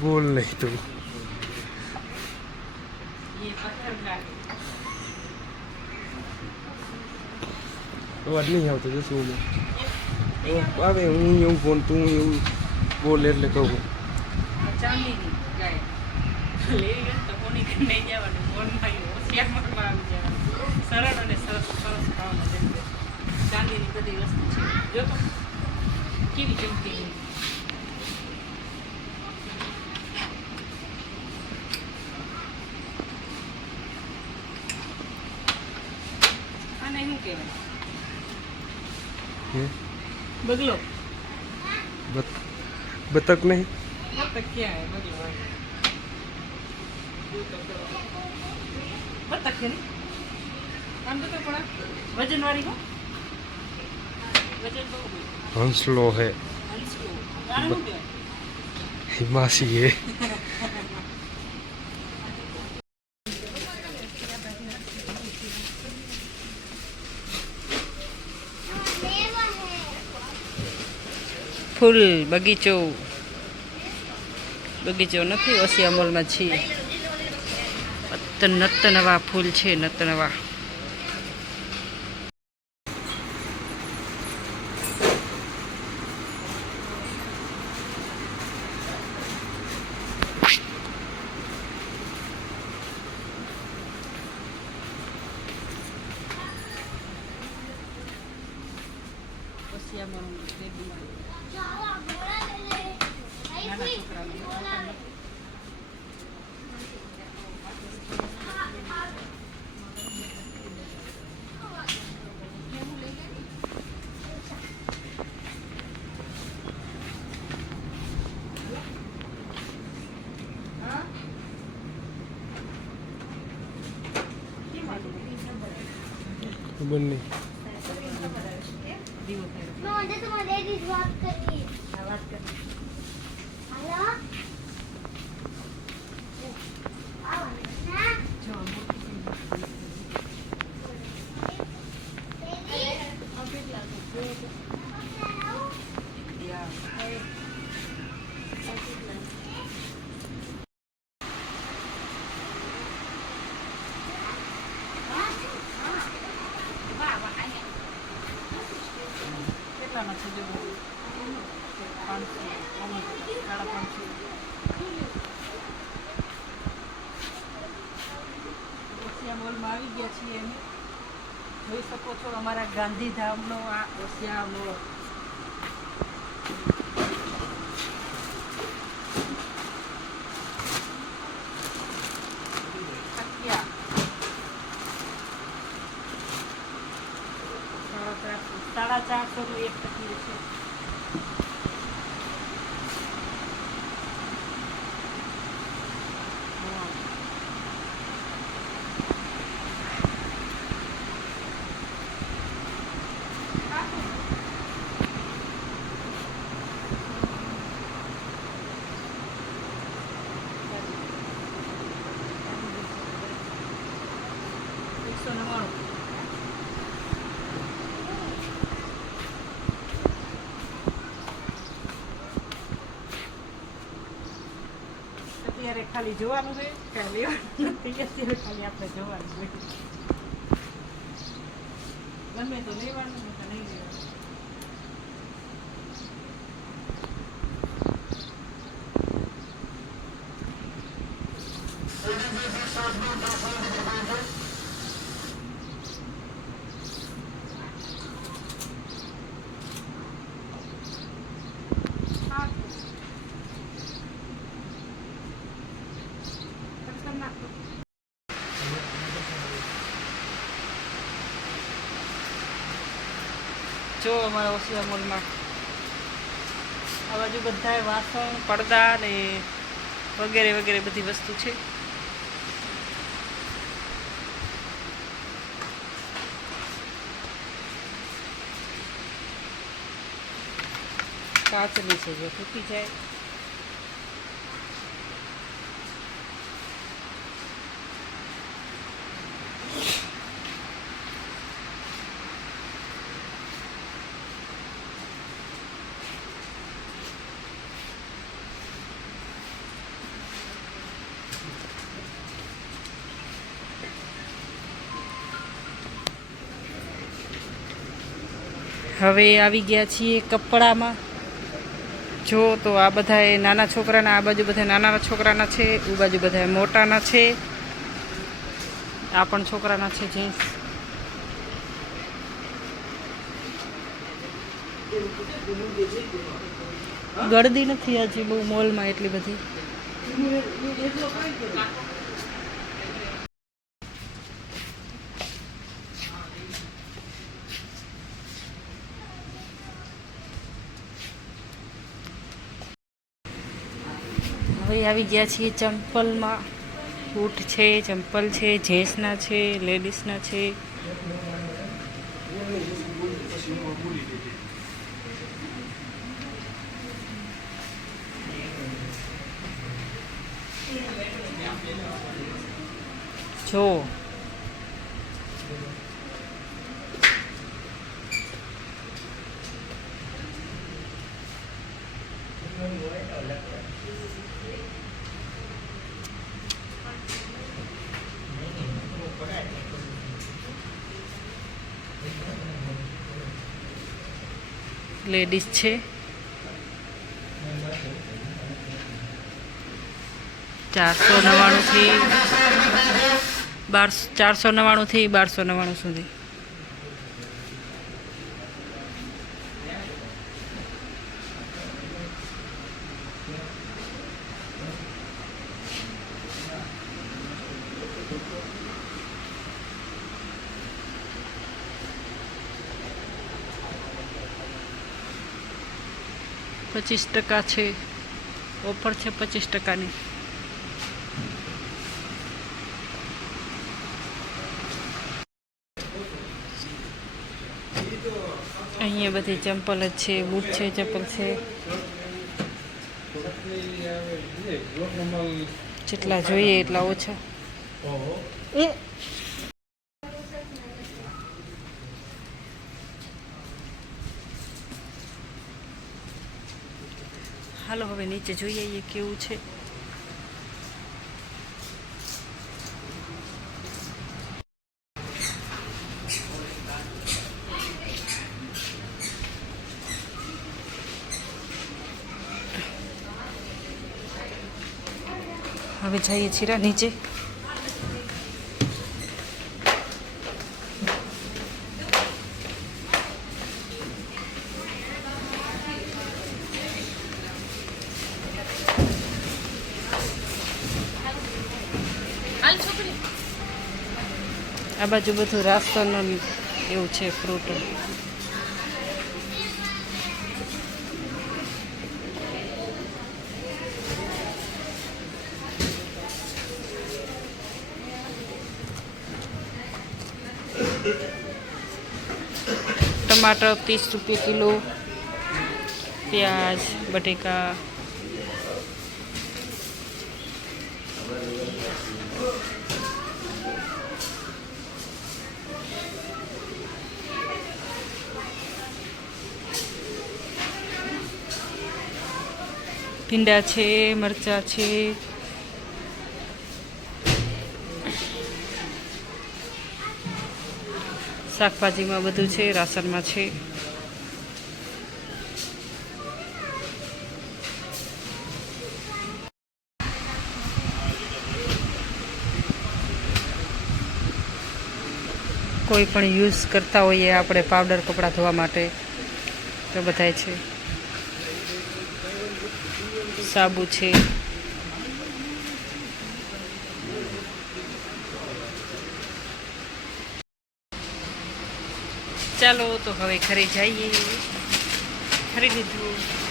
बोल नहीं तू અવાજ નહીં આવતો જશું આવે હું એવું ફોન તું એવું બોલ એટલે કહું ચાંદીની ગાય લેવી હોય તો કોની નહીં જવાનું ફોનમાં હોશિયારમાં આવી જવાનું સરળ અને સરસ ખાવાનું જેમ કે ચાંદીની બધી વસ્તુ છે જો તો કેવી ચમકી આને શું કહેવાય બગલો बतख नहीं बतख क्या है बगलो है बतख है नहीं काम तो पड़ा वजन वाली हो वजन तो हंसलो है हंसलो गाना हो गया हिमासी है ફૂલ બગીચો બગીચો નથી ઓસિયા મોલમાં છીએ નત નવા ફૂલ છે નત નવા ઓસિયા મોલ खबर नहीं મોલમાં આવી ગયા છીએ અમે જોઈ શકો છો અમારા ગાંધીધામનો આ ઓસિયા મોલ ₹450 એક તકલીફ છે અત્યારે ખાલી જોવાનું છે કાંઈ લેવાનું નથી અત્યારે ખાલી આપણે જોવાનું છે ગમે તો લેવાનું તો નહીં લેવાનું જો અમારા ઓસિયા મોલમાં આ બાજુ બધાય વાસણ પડદા ને વગેરે વગેરે બધી વસ્તુ છે કાચની છે જો તૂટી જાય હવે આવી ગયા છીએ કપડામાં. જો તો આ બધા નાના છોકરાના, આ બાજુ બધા નાના છોકરાના છે, એ બાજુ બધા મોટાના છે. આ પણ છોકરાના છે જીન્સ. ગળદી નથી આજે બહુ મોલમાં એટલી બધી. હવે આવી ગયા છીએ ચંપલમાં. બૂટ છે, ચંપલ છે, જેન્ટ્સના છે, લેડીઝના છે. જો લેડીઝ છે. 499 થી 1299 સુધી. $25 છે, ઓફર છે 25%ની. અહીંયા બધી ચંપલ જ છે, બૂટ છે, ચપ્પલ છે. જેટલા જોઈએ એટલા ઓછા. હાલો હવે નીચે જોઈએ એ કેવું છે. હવે જઈએ છીએ નીચે. આ બાજુ બધું રાસ્તોનું એવું છે, ફ્રૂટ. ટમાટર 30 રૂપિયા કિલો, પ્યાજ, બટેકા. ભીંડા છે, મરચાં છે. શાકભાજીમાં બધું છે, રાશનમાં છે. કોઈ પણ યુઝ કરતા હોઈએ આપણે પાવડર કપડાં ધોવા માટે તો બધાય છે. સાબુ છે. ચાલો તો હવે ઘરે જઈએ. ખરીદી લીધું.